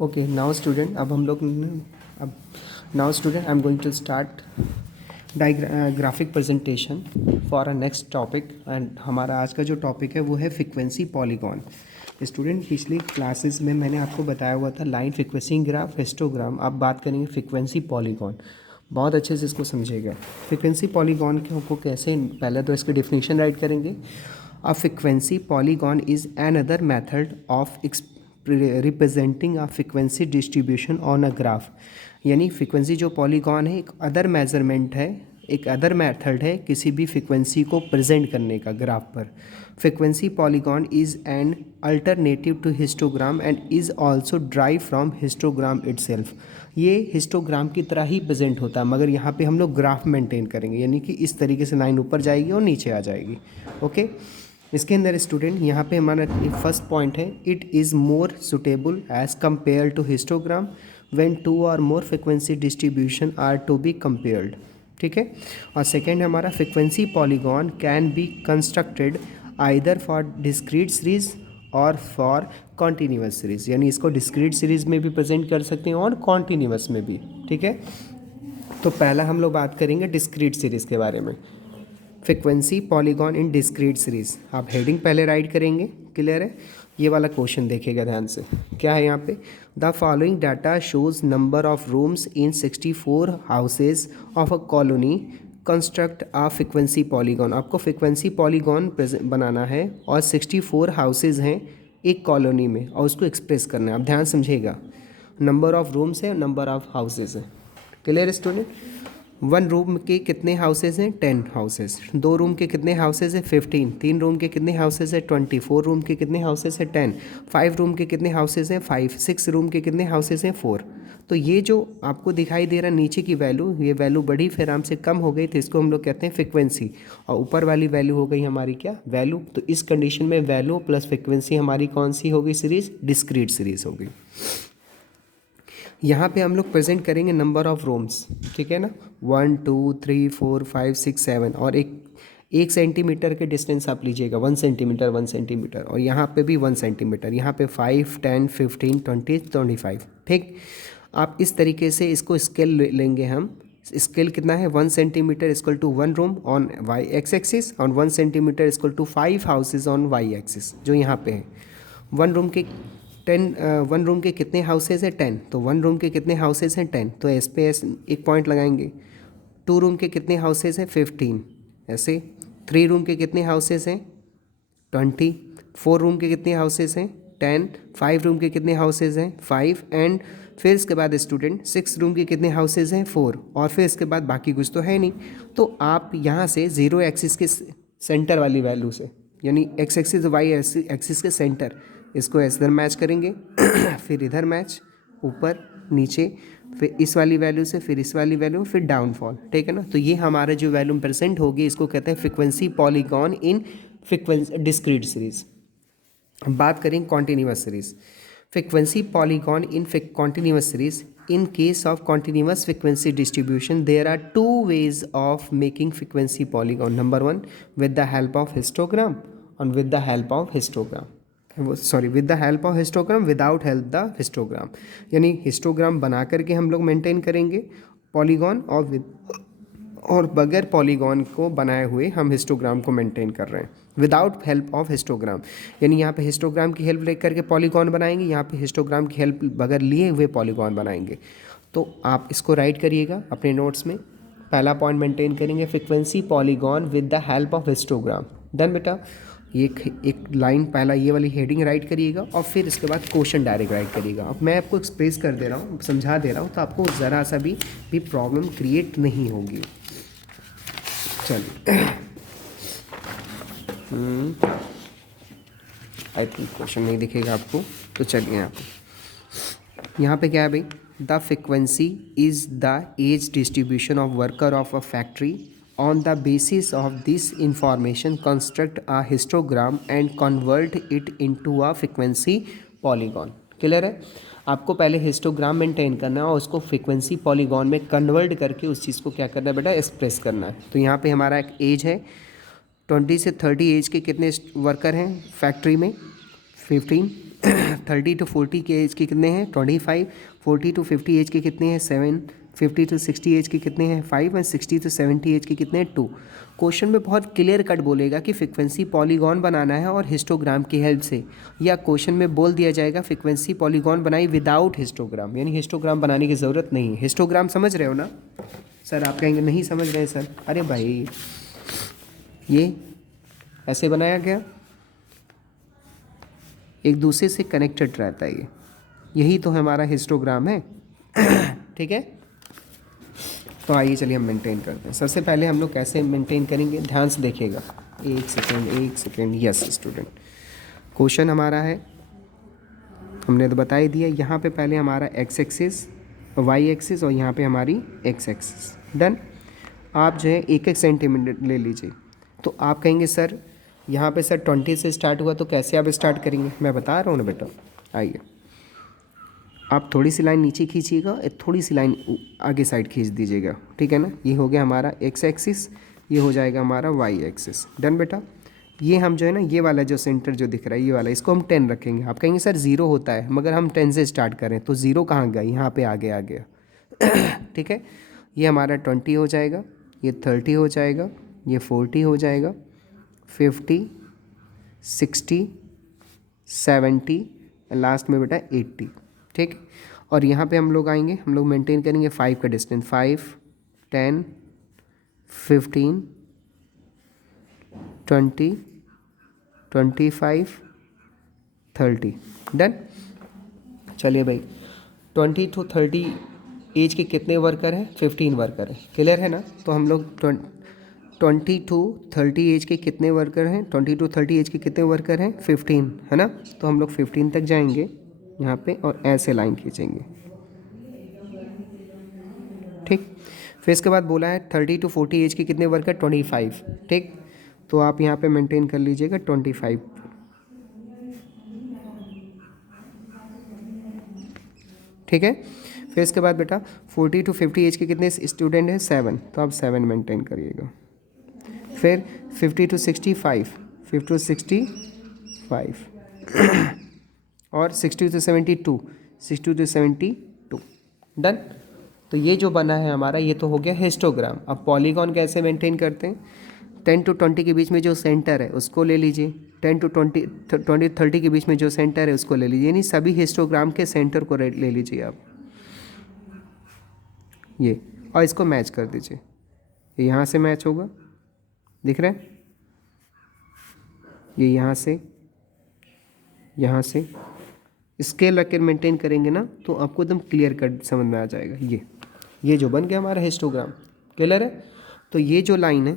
Okay now student अब हम लोग अब now student I am going to start graphic presentation for a next topic and हमारा आज का जो टॉपिक है वो है फ्रीक्वेंसी पॉलीगॉन। स्टूडेंट पिछली क्लासेस में मैंने आपको बताया हुआ था लाइन फ्रीक्वेंसी ग्राफ, हिस्टोग्राम। अब बात करेंगे फ्रीक्वेंसी पॉलीगॉन। बहुत अच्छे से इसको समझिएगा। फ्रीक्वेंसी पॉलीगॉन को कैसे, पहले तो इसकी डिफिनीशन राइट करेंगे। A frequency polygon is an other method of representing a frequency distribution on a graph. यानी फ्रीक्वेंसी जो पॉलीगॉन है एक अदर मेजरमेंट है, एक अदर मेथड है किसी भी फ्रीक्वेंसी को प्रेजेंट करने का ग्राफ पर। Frequency polygon is an alternative to histogram and is also drive from histogram itself. ये हिस्टोग्राम की तरह ही प्रेजेंट होता है, मगर यहाँ पे हम लोग ग्राफ मेंटेन करेंगे, यानी कि इस तरीके से लाइन ऊपर जाएगी और नीचे आ जाएगी। ओके, इसके अंदर स्टूडेंट यहाँ पे हमारा फर्स्ट पॉइंट है, it is more suitable as compare to histogram when two or more frequency distribution are to be compared. ठीक है। और सेकेंड हमारा frequency polygon can be constructed either for discrete series or for continuous series, यानी इसको discrete series में भी present कर सकते हैं और कॉन्टीन्यूअस में भी। ठीक है, तो पहला हम लोग बात करेंगे डिस्क्रीट सीरीज़ के बारे में। फ्रिक्वेंसी पॉलीगॉन इन डिस्क्रीट सीरीज, आप हेडिंग पहले राइट करेंगे। क्लियर है। ये वाला क्वेश्चन देखिएगा ध्यान से, क्या है यहाँ पे, the following data shows number of rooms in 64 houses of a colony construct a frequency polygon. आपको फ्रिक्वेंसी पॉलीगॉन बनाना है और 64 हाउसेज हैं एक कॉलोनी में और उसको एक्सप्रेस करना है। आप ध्यान समझिएगा, नंबर ऑफ रूम्स है, नंबर ऑफ हाउसेज है। Clear student. 1 रूम के कितने हाउसेज हैं, 10 हाउसेज। 2 रूम के कितने हाउसेज हैं, 15। 3 रूम के कितने हाउसेज हैं, 20। 4 रूम के कितने हाउसेज हैं, 10। 5 रूम के कितने हाउसेज हैं, 5। 6 रूम के कितने हाउसेज हैं, 4। तो ये जो आपको दिखाई दे रहा नीचे की वैल्यू, ये वैल्यू बढ़ी फिर हमसे कम हो गई, तो इसको हम लोग कहते हैं फ्रिक्वेंसी। और ऊपर वाली वैल्यू हो गई हमारी क्या, वैल्यू। तो इस कंडीशन में वैल्यू प्लस फ्रिक्वेंसी हमारी कौन सी होगी, सीरीज, डिस्क्रीट सीरीज होगी। यहाँ पे हम लोग प्रेजेंट करेंगे नंबर ऑफ रूम्स। ठीक है ना, 1 2 3 4 5 6 7 और एक सेंटीमीटर के डिस्टेंस आप लीजिएगा, 1 सेंटीमीटर 1 सेंटीमीटर, और यहाँ पे भी 1 सेंटीमीटर, यहाँ पे 5 10 15 20 25। ठीक, आप इस तरीके से इसको स्केल लेंगे हम। स्केल कितना है, 1 centimetre equal to 1 room on Y X axis और 1 centimetre equal to 5 houses on Y axis, जो यहाँ पे है। 1 रूम के कितने हाउसेज हैं, 10। तो 1 रूम के कितने हाउसेज हैं, 10, तो एस पे एस एक पॉइंट लगाएंगे। 2 रूम के कितने हाउसेज हैं, 15, ऐसे। 3 रूम के कितने हाउसेज हैं, 20। 4 रूम के कितने हाउसेज हैं, 10। 5 रूम के कितने हाउसेज हैं, 5। एंड फिर इसके बाद स्टूडेंट 6 रूम के कितने हाउसेज हैं, 4। और फिर इसके बाद बाकी कुछ तो है नहीं। तो आप यहाँ से जीरो एक्सिस के सेंटर वाली वैल्यू से, यानी एक्स एक्सिस वाई एक्सिस के सेंटर, इसको इधर मैच करेंगे फिर इधर मैच, ऊपर नीचे, फिर इस वाली वैल्यू से, फिर इस वाली वैल्यू, फिर डाउनफॉल। ठीक है ना, तो ये हमारा जो वैल्यू प्रेजेंट होगी इसको कहते हैं फ्रिक्वेंसी पॉलीगॉन इन फ्रिक्वेंसी डिस्क्रीट सीरीज। बात करें continuous series, frequency polygon in continuous series. In case of continuous frequency distribution, there are 2 ways of making frequency polygon. Number 1, with the help of histogram, and with the help of histogram. with the help of histogram, without help the histogram. यानी histogram बना करके हम लोग maintain करेंगे polygon, और बगैर polygon को बनाए हुए हम हिस्टोग्राम को मेंटेन कर रहे हैं, विदाउट हेल्प ऑफ हिस्टोग्राम। यानी यहाँ पे हिस्टोग्राम की हेल्प लेकर के पॉलीगॉन बनाएंगे, यहाँ पे हिस्टोग्राम की हेल्प बगैर लिए हुए पॉलीगॉन बनाएंगे। तो आप इसको राइट करिएगा अपने नोट्स में। पहला पॉइंट मेंटेन करेंगे frequency polygon with the help of histogram. Done बेटा, एक लाइन पहला ये वाली हेडिंग राइट करिएगा और फिर इसके बाद क्वेश्चन डायरेक्ट राइट करिएगा। अब मैं आपको एक्सप्रेस कर दे रहा हूँ, समझा दे रहा हूँ, तो आपको ज़रा सा भी प्रॉब्लम क्रिएट नहीं होगी। चलिए, आई थिंक क्वेश्चन नहीं दिखेगा आपको, तो चलिए यहाँ पे क्या है भाई, the frequency is the age distribution of worker of a factory. On the basis of this information construct a histogram and convert it into a frequency polygon. Clear है। आपको पहले हिस्टोग्राम मेंटेन करना है और उसको फ्रिक्वेंसी पॉलीगॉन में convert करके उस चीज़ को क्या करना है बेटा, एक्सप्रेस करना है। तो यहाँ पे हमारा एक एज है, 20 से 30 एज के कितने वर्कर हैं फैक्ट्री में, 15। 30 to 40 के एज के कितने हैं 25, 40 to 50 एज के कितने हैं 7, 50 to 60 एज के कितने हैं 5 एंड 60 to 70 एज के कितने हैं 2। क्वेश्चन में बहुत क्लियर कट बोलेगा कि फ्रीक्वेंसी पॉलीगॉन बनाना है और हिस्टोग्राम की हेल्प से, या क्वेश्चन में बोल दिया जाएगा फ्रीक्वेंसी पॉलीगॉन बनाई विदाउट हिस्टोग्राम, यानी हिस्टोग्राम बनाने की ज़रूरत नहीं है। हिस्टोग्राम समझ रहे हो ना सर? आप कहेंगे नहीं समझ रहे सर। अरे भाई ये ऐसे बनाया गया, एक दूसरे से कनेक्टेड रहता है, ये यही तो हमारा हिस्टोग्राम है। ठीक है, तो आइए चलिए हम मेंटेन करते हैं। सबसे पहले हम लोग कैसे मेंटेन करेंगे, ध्यान से देखिएगा। एक सेकेंड। यस स्टूडेंट, क्वेश्चन हमारा है, हमने तो बता ही दिया। यहाँ पे पहले हमारा एक्स एक्सिस, वाई एक्सिस और यहाँ पे हमारी एक्स एक्सिस। डन। आप जो है 1-1 सेंटीमीटर ले लीजिए। तो आप कहेंगे सर यहाँ पे सर 20 से स्टार्ट हुआ, तो कैसे आप स्टार्ट करेंगे? मैं बता रहा हूँ ना बेटा, आइए आप थोड़ी सी लाइन नीचे खींचिएगा, थोड़ी सी लाइन आगे साइड खींच दीजिएगा, ठीक है ना। ये हो गया हमारा एक्स एक्सिस, ये हो जाएगा हमारा वाई एक्सिस। डन बेटा। ये हम जो है ना, ये वाला जो सेंटर जो दिख रहा है ये वाला, इसको हम 10 रखेंगे। आप कहेंगे सर 0 होता है, मगर हम 10 से स्टार्ट करें तो 0 कहाँ गया, यहाँ पे आगे आ गया। ठीक है, ये हमारा 20 हो जाएगा, ये 30 हो जाएगा, ये 40 हो जाएगा, 50, 60, 70, लास्ट में बेटा 80। ठीक। और यहाँ पे हम लोग आएंगे, हम लोग मेंटेन करेंगे 5 का डिस्टेंस, 5, 10, 15, 20, 25, 30। डन। चलिए भाई 20 to 30 एज के कितने वर्कर हैं? 15 वर्कर हैं। क्लियर है ना? तो हम लोग 20 to 30 एज के कितने वर्कर हैं? 20 to 30 एज के कितने वर्कर हैं? 15, है ना। तो हम लोग 15 तक जाएंगे यहाँ पे और ऐसे लाइन खींचेंगे। ठीक। फिर इसके बाद बोला है 30 to 40 एज के कितने वर्कर? 25। ठीक। तो आप यहाँ पे मेंटेन कर लीजिएगा 25। ठीक है। फिर इसके बाद बेटा 40 to 50 एज के कितने स्टूडेंट हैं? 7, तो आप 7 मेंटेन करिएगा। फिर 50 to 65, 50 to 65 और 60 to 72, 60 to 72। डन। तो ये जो बना है हमारा, ये तो हो गया हिस्टोग्राम। अब पॉलीगॉन कैसे मेंटेन करते हैं? 10 to 20 के बीच में जो सेंटर है उसको ले लीजिए, 10 to 20-30 के बीच में जो सेंटर है उसको ले लीजिए, यानी सभी हिस्टोग्राम के सेंटर को ले लीजिए आप ये, और इसको मैच कर दीजिए। ये यहाँ से मैच होगा, दिख रहा है? ये यहाँ से स्केल रख कर मेंटेन करेंगे ना, तो आपको एकदम क्लियर कट समझ में आ जाएगा। ये जो बन गया हमारा हिस्टोग्राम। क्लियर है? तो ये जो लाइन है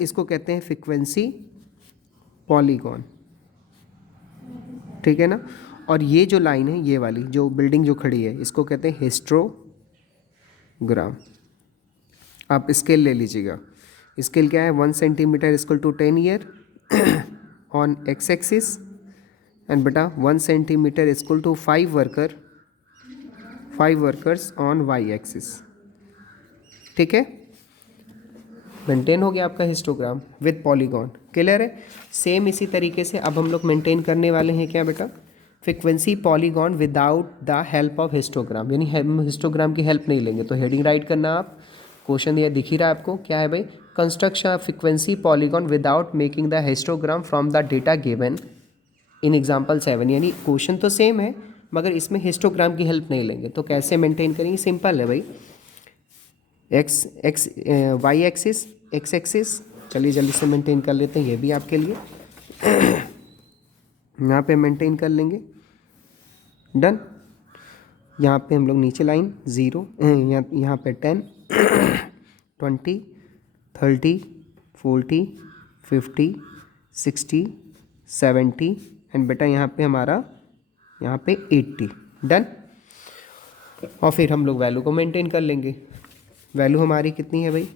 इसको कहते हैं फ्रीक्वेंसी पॉलीगॉन। ठीक है ना। और ये जो लाइन है, ये वाली जो बिल्डिंग जो खड़ी है, इसको कहते हैं हिस्टोग्राम। आप स्केल ले लीजिएगा। स्केल क्या है? 1 centimetre equal to 10 year on X axis, and बेटा 1 centimetre equal to 5 workers on Y axis. ठीक है, मेंटेन हो गया आपका हिस्टोग्राम विद पॉलीगॉन। क्लियर है? सेम इसी तरीके से अब हम लोग मेंटेन करने वाले हैं क्या बेटा? Frequency polygon without the help of histogram, यानी हम हिस्टोग्राम की हेल्प नहीं लेंगे। तो हेडिंग राइट करना आप। क्वेश्चन ये दिख ही रहा है आपको, क्या है भाई? Construction frequency polygon without making the histogram from the data given in example 7। यानी क्वेश्चन तो सेम है, मगर इसमें हिस्टोग्राम की हेल्प नहीं लेंगे। तो कैसे मेंटेन करेंगे? सिंपल है भाई, वाई एक्सिस, एक्स एक्सिस। चलिए जल्दी से मेंटेन कर लेते हैं, ये भी आपके लिए यहाँ पे मेंटेन कर लेंगे। डन। यहाँ पे हम लोग नीचे लाइन 0, यहाँ पे 10, 20, 30, 40, 50, 60, 70 एंड बेटा यहाँ पे हमारा यहाँ पे 80। डन। और फिर हम लोग वैल्यू को मेंटेन कर लेंगे। वैल्यू हमारी कितनी है भाई?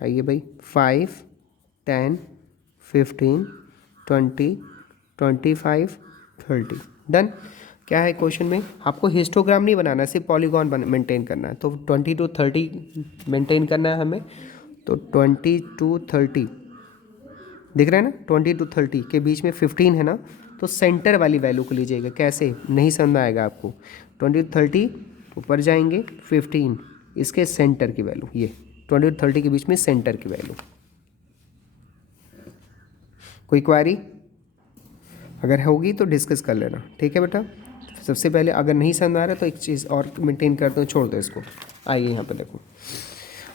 आइए भाई, 5, 10, 15, 20, 25, 30। डन। क्या है क्वेश्चन में? आपको हिस्टोग्राम नहीं बनाना, सिर्फ पॉलीगॉन मेंटेन करना है। तो 20 to 30 मेंटेन करना है हमें। तो 20 to 30 दिख रहा है ना? 20 to 30 के बीच में 15 है ना, तो सेंटर वाली वैल्यू को लीजिएगा। कैसे, नहीं समझ में आएगा आपको। 20 to 30 ऊपर जाएंगे, 15 इसके सेंटर की वैल्यू, ये 20 to 30 के बीच में सेंटर की वैल्यू। कोई क्वेरी अगर होगी तो डिस्कस कर लेना, ठीक है बेटा। सबसे पहले अगर नहीं समझ में आ रहा तो एक चीज़ और मेंटेन करते हो, छोड़ दो इसको। आइए यहाँ पे देखो,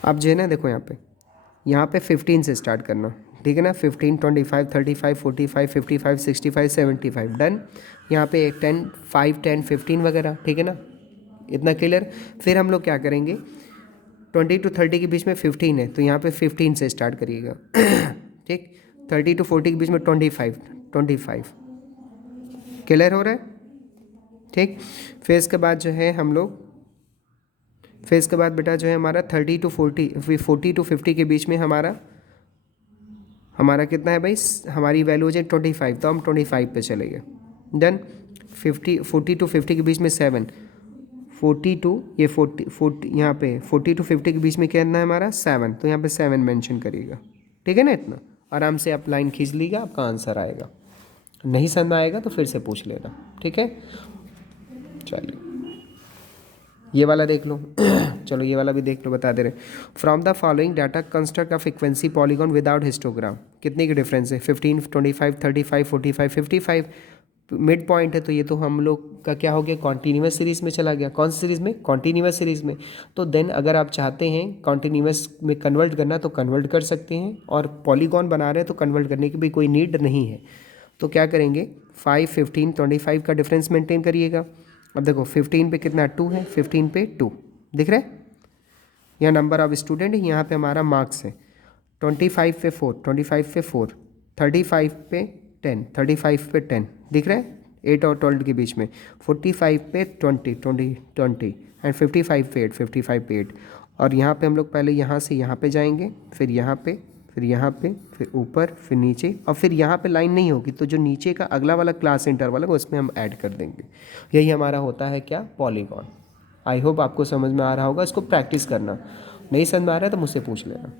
आप जो है ना देखो यहाँ पे 15 से स्टार्ट करना, ठीक है ना। 15, 25, 35, 45, 55, 65, 75 डन। यहाँ पे 10, 5, 10, 15 वगैरह, ठीक है ना, इतना क्लियर। फिर हम लोग क्या करेंगे, 20 to 30 के बीच में 15 है तो यहाँ पे 15 से स्टार्ट करिएगा ठीक। 30 to 40 के बीच में 25 क्लियर हो रहा है, ठीक। फिर इसके बाद जो है हम लोग, फिर इसके बाद बेटा जो है हमारा 30 to 40, 40 to 50 के बीच में हमारा कितना है भाई, हमारी वैल्यू है 25, तो हम 25 पे चले गए। डन। 40 to 50 के बीच में 7, 40 to ये 40 यहाँ पे 40 to 50 के बीच में क्या है हमारा 7, तो यहाँ पे 7 मेंशन करिएगा, ठीक है ना। इतना आराम से आप लाइन खींच लीजिएगा, आपका आंसर आएगा। नहीं समझ में आएगा तो फिर से पूछ लेना, ठीक है। चलिए ये वाला देख लो चलो ये वाला भी देख लो, बता दे रहे। From the following data construct a frequency polygon without histogram. कितने की डिफरेंस है, 15, 25, 35, 45, 55 मिड पॉइंट है, तो ये तो हम लोग का क्या हो गया, कॉन्टीन्यूस सीरीज़ में चला गया। कौन सी सीरीज़ में, कॉन्टीन्यूस सीरीज़ में। तो देन अगर आप चाहते हैं कॉन्टीन्यूस में कन्वर्ट करना तो कन्वर्ट कर सकते हैं, और पॉलीगॉन बना रहे हैं तो कन्वर्ट करने की भी कोई नीड नहीं है। तो क्या करेंगे, 5, 15, 25 का डिफरेंस मेंटेन करिएगा। अब देखो 15 पे कितना 2 है, 15 पे 2 दिख रहा है, यहाँ नंबर ऑफ स्टूडेंट है, यहाँ पे हमारा मार्क्स है। 25 पे 4, 25 पे 4, 35 पे 10, 35 पे 10 दिख रहा है, 8 और 12 के बीच में। 45 पे 20, 20, 20 एंड 55 पे 8, 55 पे 8। और यहाँ पे हम लोग पहले यहाँ से यहाँ पे जाएंगे, फिर यहाँ पे, फिर यहाँ पे, फिर ऊपर, फिर नीचे, और फिर यहाँ पे लाइन नहीं होगी तो जो नीचे का अगला वाला क्लास इंटरवल है वो उसमें हम ऐड कर देंगे। यही हमारा होता है क्या, पॉलीगॉन। आई होप आपको समझ में आ रहा होगा, इसको प्रैक्टिस करना। नहीं समझ में आ रहा है तो मुझसे पूछ लेना।